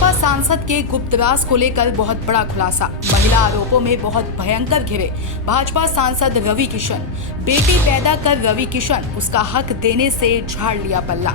भाजपा सांसद के गुप्तराज को लेकर बहुत बड़ा खुलासा। महिला आरोपों में बहुत भयंकर घिरे भाजपा सांसद रवि किशन। बेटी पैदा कर रवि किशन उसका हक देने से झाड़ लिया पल्ला।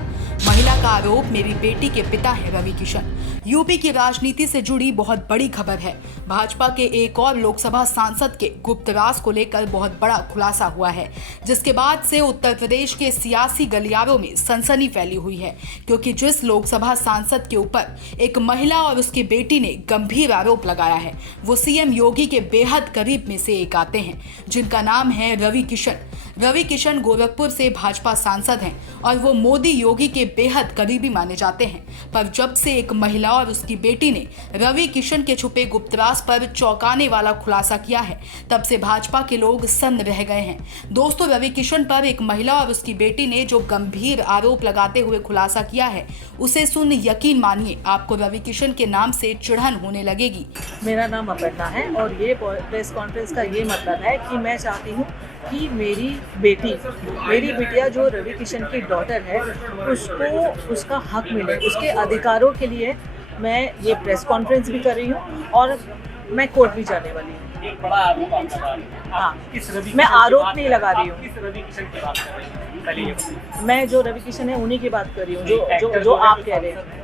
महिला का आरोप, मेरी बेटी के पिता है रवि किशन। यूपी की राजनीति से जुड़ी बहुत बड़ी खबर है। भाजपा के एक और लोकसभा सांसद के गुप्तराज को लेकर बहुत बड़ा खुलासा हुआ है, जिसके बाद से उत्तर प्रदेश के सियासी गलियारों में सनसनी फैली हुई है, क्योंकि जिस लोकसभा सांसद के ऊपर एक महिला और उसकी बेटी ने गंभीर आरोप लगाया है, वो सीएम योगी के बेहद करीब में से एक आते हैं, जिनका नाम है रवि किशन। रवि किशन गोरखपुर से भाजपा सांसद हैं और वो मोदी योगी के बेहद करीबी माने जाते हैं। पर जब से एक महिला और उसकी बेटी ने रवि किशन के छुपे गुप्तराज पर चौंकाने वाला खुलासा किया है, तब से भाजपा के लोग सन्न रह गए हैं। दोस्तों, रवि किशन पर एक महिला और उसकी बेटी ने जो गंभीर आरोप लगाते हुए खुलासा किया है, उसे सुन यकीन मानिए आपको रवि किशन के नाम से चिढ़न होने लगेगी। मेरा नाम अपर्णा है और ये प्रेस कॉन्फ्रेंस का ये मतलब है कि मैं चाहती हूँ कि मेरी बिटिया जो रवि किशन की डॉटर है, उसको उसका हक मिले, उसके अधिकारों के लिए मैं ये प्रेस कॉन्फ्रेंस भी कर रही हूँ और मैं कोर्ट भी जाने वाली हूँ। एक बड़ा आरोप आप लगा रही हैं। हाँ, मैं आरोप नहीं लगा रही हूँ। किस रवि किशन की बात कर रही हैं? पहले ये बताइए। मैं जो रवि किशन है उन्हीं की बात कर रही हूँ, जो आप कह रहे हैं।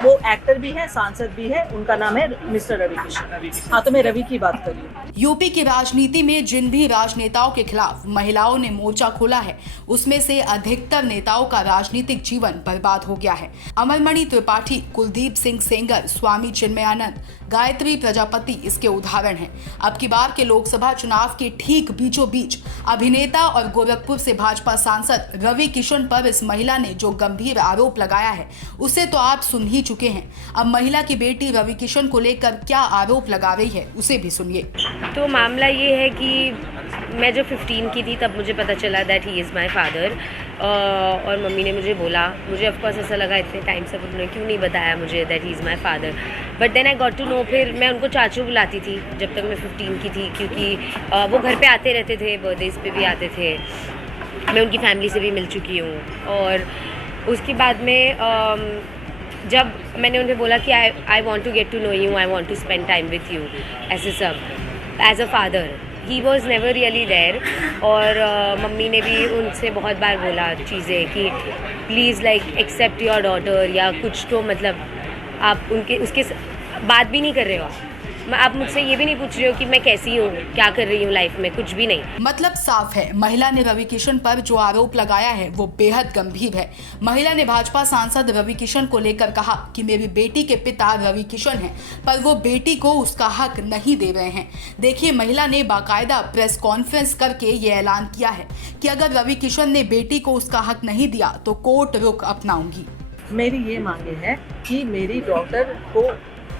वो एक्टर भी है, सांसद भी है, उनका नाम है मिस्टर रवि किशन। हाँ, तो मैं रवि की बात कर रही हूँ। यूपी की राजनीति में जिन भी राजनेताओं के खिलाफ महिलाओं ने मोर्चा खोला है, उसमें से अधिकतर नेताओं का राजनीतिक जीवन बर्बाद हो गया है। अमरमणि त्रिपाठी, कुलदीप सिंह सेंगर, स्वामी चिन्मयानंद, गायत्री प्रजापति इसके उदाहरण हैं। अब की बार के लोकसभा चुनाव के ठीक बीचों बीच अभिनेता और गोरखपुर से भाजपा सांसद रवि किशन पर इस महिला ने जो गंभीर आरोप लगाया है, उसे तो आप सुन ही चुके हैं। अब महिला की बेटी रवि किशन को लेकर क्या आरोप लगा रही है, उसे भी सुनिए। तो मामला ये है कि मैं जब 15 की थी तब मुझे पता चला that he is my father, और मम्मी ने मुझे बोला, मुझे ऑफकोर्स ऐसा लगा इतने टाइम से उन्होंने क्यों नहीं बताया मुझे that he is my father, but then I got to know. फिर मैं उनको चाचू बुलाती थी जब तक मैं 15 की थी, क्योंकि वो घर पे आते रहते थे, बर्थडेज पे भी आते थे। मैं उनकी फैमिली से भी मिल चुकी हूँ। और उसके बाद में जब मैंने उन्हें बोला कि I want to get to know you, I want to spend time with you ऐसे सब as a father, he was never really there. और मम्मी ने भी उनसे बहुत बार बोला चीज़ें कि please like accept your daughter, या कुछ तो मतलब आप उसके बात भी नहीं कर रहे हो। आप मुझसे ये भी नहीं पूछ रहे हो कि मैं कैसी हूँ, क्या कर रही हूँ लाइफ में, कुछ भी नहीं। मतलब साफ है, महिला ने रवि किशन पर जो आरोप लगाया है वो बेहद गंभीर है। महिला ने भाजपा सांसद रवि किशन को लेकर कहा कि मेरी बेटी के पिता रवि किशन हैं, पर वो बेटी को उसका हक नहीं दे रहे हैं। देखिए, महिला ने बाकायदा प्रेस कॉन्फ्रेंस करके ये ऐलान किया है कि अगर रवि किशन ने बेटी को उसका हक नहीं दिया तो कोर्ट रुख अपनाऊंगी। मेरी ये मांगे है कि मेरी डॉटर को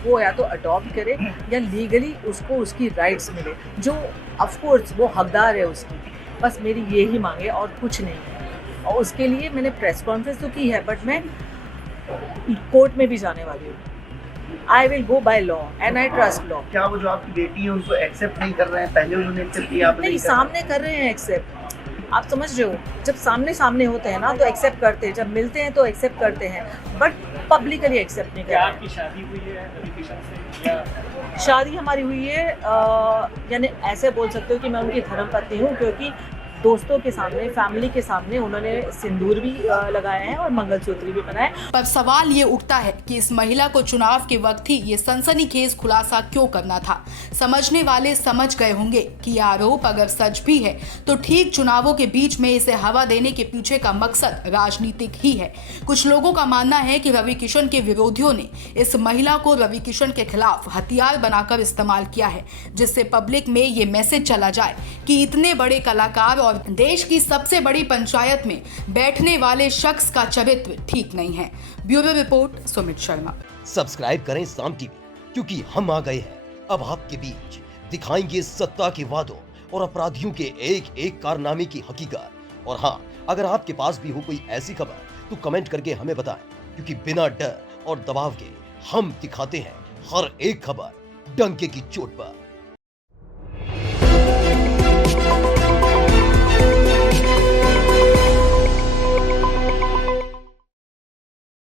वो या तो अडॉप्ट करे या लीगली उसको उसकी राइट्स मिले, जो ऑफकोर्स वो हकदार है उसकी। बस मेरी यही मांगे और कुछ नहीं है। और उसके लिए मैंने प्रेस कॉन्फ्रेंस तो की है, बट मैं कोर्ट में भी जाने वाली हूँ। I will go by law and I trust law. क्या वो जो आपकी बेटी है उनको एक्सेप्ट नहीं कर रहे हैं? पहले उन्होंने एक्सेप्ट किया, आप नहीं, सामने कर रहे हैं एक्सेप्ट। आप समझ रहे हो, जब सामने होते हैं ना तो एक्सेप्ट करते हैं, जब मिलते हैं तो एक्सेप्ट करते हैं, बट पब्लिकली एक्सेप्ट नहीं क्या करते। आपकी शादी हुई है रवि किशन से, या शादी हमारी हुई है, यानी ऐसे बोल सकते हो कि मैं उनकी धर्मपत्नी हूँ, क्योंकि दोस्तों के सामने, फैमिली के सामने उन्होंने सिंदूर भी लगाया है और मंगलसूत्र भी पहना है। पर सवाल ये उठता है कि इस महिला को चुनाव के वक्त ही ये सनसनीखेज खुलासा क्यों करना था। समझने वाले समझ गए होंगे कि ये आरोप अगर सच भी है तो ठीक चुनावों के बीच में इसे हवा देने के पीछे का मकसद राजनीतिक ही है। कुछ लोगों का मानना है कि रवि किशन के विरोधियों ने इस महिला को रवि किशन के खिलाफ हथियार बनाकर इस्तेमाल किया है, जिससे पब्लिक में ये मैसेज चला जाए कि इतने बड़े कलाकार और देश की सबसे बड़ी पंचायत में बैठने वाले शख्स का चरित्र ठीक नहीं है। Bureau report, Sumit Sharma. Subscribe करें साम टीवी, क्योंकि हम आ गए हैं अब आपके बीच। दिखाएंगे सत्ता के वादों और अपराधियों के एक एक कारनामे की हकीकत। और हाँ, अगर आपके पास भी हो कोई ऐसी खबर तो कमेंट करके हमें बताएं, क्योंकि बिना डर और दबाव के हम दिखाते हैं हर एक खबर डंके की चोट पर।